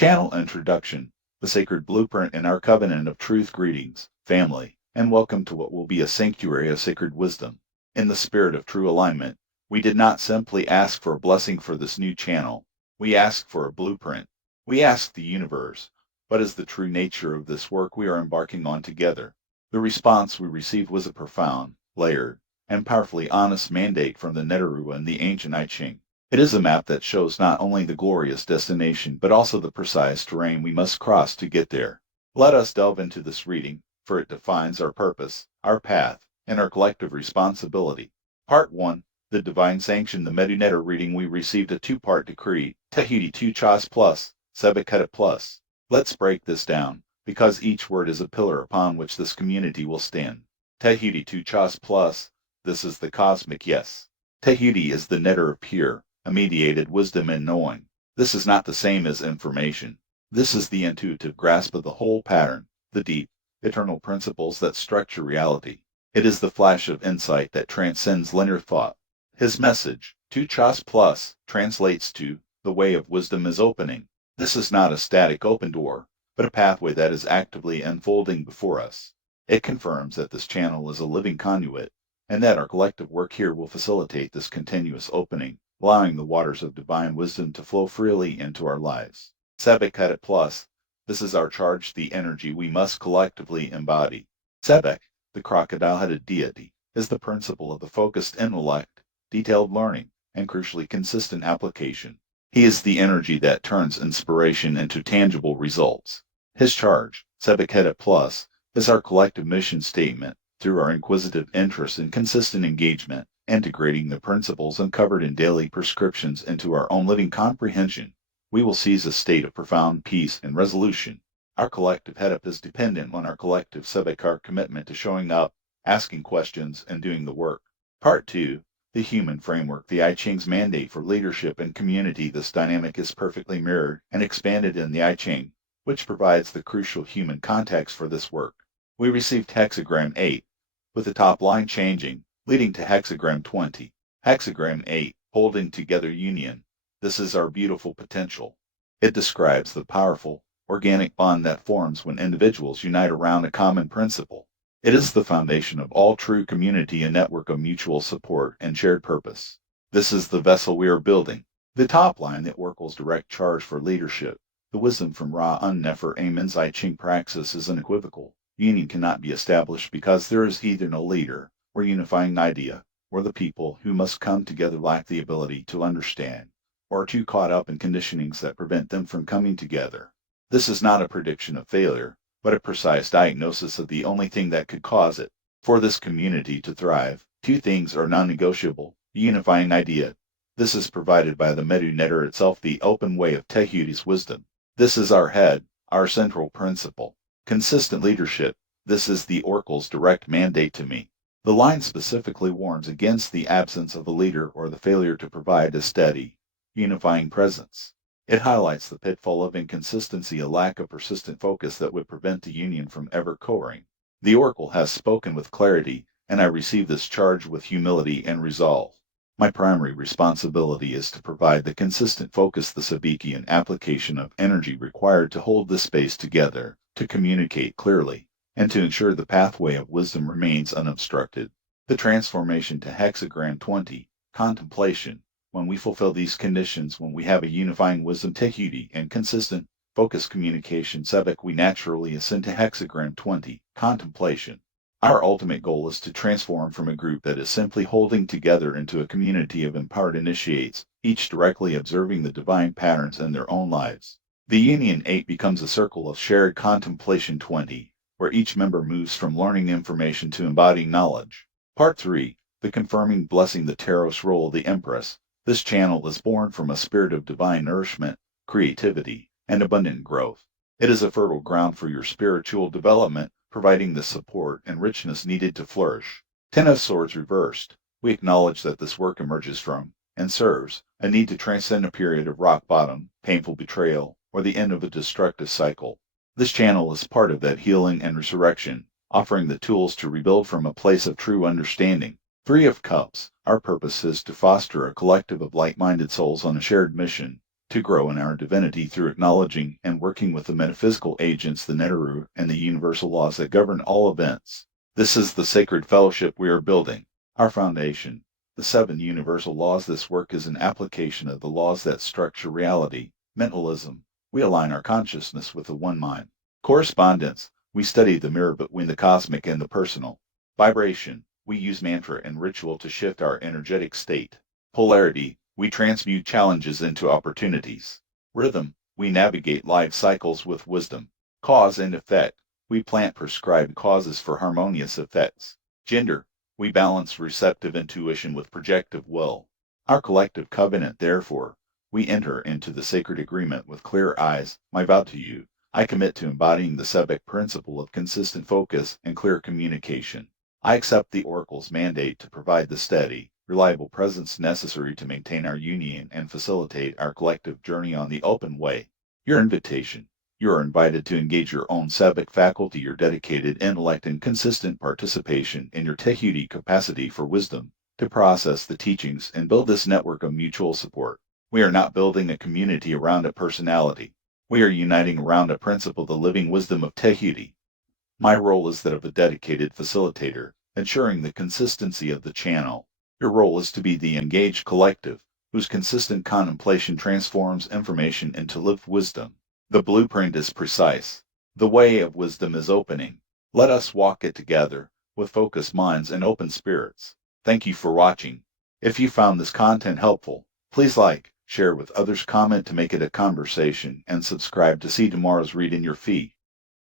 Channel Introduction, the Sacred Blueprint in our Covenant of Truth. Greetings, family, and welcome to what will be a sanctuary of sacred wisdom. In the spirit of true alignment, we did not simply ask for a blessing for this new channel. We asked for a blueprint. We asked the universe, what is the true nature of this work we are embarking on together? The response we received was a profound, layered, and powerfully honest mandate from the Neteru and the ancient I Ching. It is a map that shows not only the glorious destination but also the precise terrain we must cross to get there. Let us delve into this reading, for it defines our purpose, our path, and our collective responsibility. Part 1. The Divine Sanction. The Metu Neter reading we received a two-part decree, Tehuti 2 Chas plus, Sebek Hetep plus. Let's break this down, because each word is a pillar upon which this community will stand. Tehuti 2 Chas plus, this is the cosmic yes. Tehuti is the Neter of pure, mediated wisdom and knowing. This is not the same as information. This is the intuitive grasp of the whole pattern, the deep, eternal principles that structure reality. It is the flash of insight that transcends linear thought. His message, 2 Chas plus, translates to, the way of wisdom is opening. This is not a static open door, but a pathway that is actively unfolding before us. It confirms that this channel is a living conduit, and that our collective work here will facilitate this continuous opening, allowing the waters of divine wisdom to flow freely into our lives. Sebek Hetep plus, this is our charge, the energy we must collectively embody. Sebek, the crocodile-headed deity, is the principle of the focused intellect, detailed learning, and crucially consistent application. He is the energy that turns inspiration into tangible results. His charge, Sebek Hetep plus, is our collective mission statement. Through our inquisitive interest and consistent engagement, integrating the principles uncovered in daily prescriptions into our own living comprehension, we will seize a state of profound peace and resolution. Our collective Hetep is dependent on our collective Sebek commitment to showing up, asking questions, and doing the work. Part 2. The Human Framework. The I Ching's mandate for leadership and community. This dynamic is perfectly mirrored and expanded in the I Ching, which provides the crucial human context for this work. We received Hexagram 8, with the top line changing, leading to Hexagram 20. Hexagram 8, holding together union. This is our beautiful potential. It describes the powerful, organic bond that forms when individuals unite around a common principle. It is the foundation of all true community, a network of mutual support and shared purpose. This is the vessel we are building. The top line, the Oracle's direct charge for leadership. The wisdom from Ra-Un Nefer Amen's I Ching praxis is unequivocal. Union cannot be established because there is either no leader, or unifying idea, or the people who must come together lack the ability to understand, or are too caught up in conditionings that prevent them from coming together. This is not a prediction of failure, but a precise diagnosis of the only thing that could cause it. For this community to thrive, two things are non-negotiable: a unifying idea. This is provided by the Metu Neter itself, the open way of Tehuti's wisdom. This is our head, our central principle. Consistent leadership. This is the Oracle's direct mandate to me. The line specifically warns against the absence of a leader or the failure to provide a steady, unifying presence. It highlights the pitfall of inconsistency, a lack of persistent focus that would prevent the union from ever cohering. The Oracle has spoken with clarity, and I receive this charge with humility and resolve. My primary responsibility is to provide the consistent focus, the Sebekian application of energy required to hold this space together, to communicate clearly, and to ensure the pathway of wisdom remains unobstructed. The transformation to Hexagram 20, contemplation. When we fulfill these conditions, when we have a unifying wisdom Tehuti and consistent, focused communication Sebek, we naturally ascend to Hexagram 20, contemplation. Our ultimate goal is to transform from a group that is simply holding together into a community of empowered initiates, each directly observing the divine patterns in their own lives. The Union 8 becomes a circle of shared contemplation 20, where each member moves from learning information to embodying knowledge. Part 3. The Confirming Blessing. The Taros role of the Empress. This channel is born from a spirit of divine nourishment, creativity, and abundant growth. It is a fertile ground for your spiritual development, providing the support and richness needed to flourish. 10 of Swords reversed. We acknowledge that this work emerges from, and serves, a need to transcend a period of rock bottom, painful betrayal, or the end of a destructive cycle. This channel is part of that healing and resurrection, offering the tools to rebuild from a place of true understanding. 3 of Cups. Our purpose is to foster a collective of like-minded souls on a shared mission, to grow in our divinity through acknowledging and working with the metaphysical agents, the Neteru, and the universal laws that govern all events. This is the sacred fellowship we are building, our foundation. The 7 universal laws. This work is an application of the laws that structure reality. Mentalism. We align our consciousness with the one mind. Correspondence. We study the mirror between the cosmic and the personal. Vibration. We use mantra and ritual to shift our energetic state. Polarity. We transmute challenges into opportunities. Rhythm. We navigate life cycles with wisdom. Cause and effect. We plant prescribed causes for harmonious effects. Gender. We balance receptive intuition with projective will. Our collective covenant, therefore, we enter into the sacred agreement with clear eyes. My vow to you, I commit to embodying the Sebek principle of consistent focus and clear communication. I accept the Oracle's mandate to provide the steady, reliable presence necessary to maintain our union and facilitate our collective journey on the open way. Your invitation. You are invited to engage your own Sebek faculty, your dedicated intellect, and consistent participation in your Tehuti capacity for wisdom, to process the teachings and build this network of mutual support. We are not building a community around a personality. We are uniting around a principle, the living wisdom of Tehuti. My role is that of a dedicated facilitator, ensuring the consistency of the channel. Your role is to be the engaged collective, whose consistent contemplation transforms information into lived wisdom. The blueprint is precise. The way of wisdom is opening. Let us walk it together, with focused minds and open spirits. Thank you for watching. If you found this content helpful, please like, share with others, comment to make it a conversation, and subscribe to see tomorrow's read in your feed.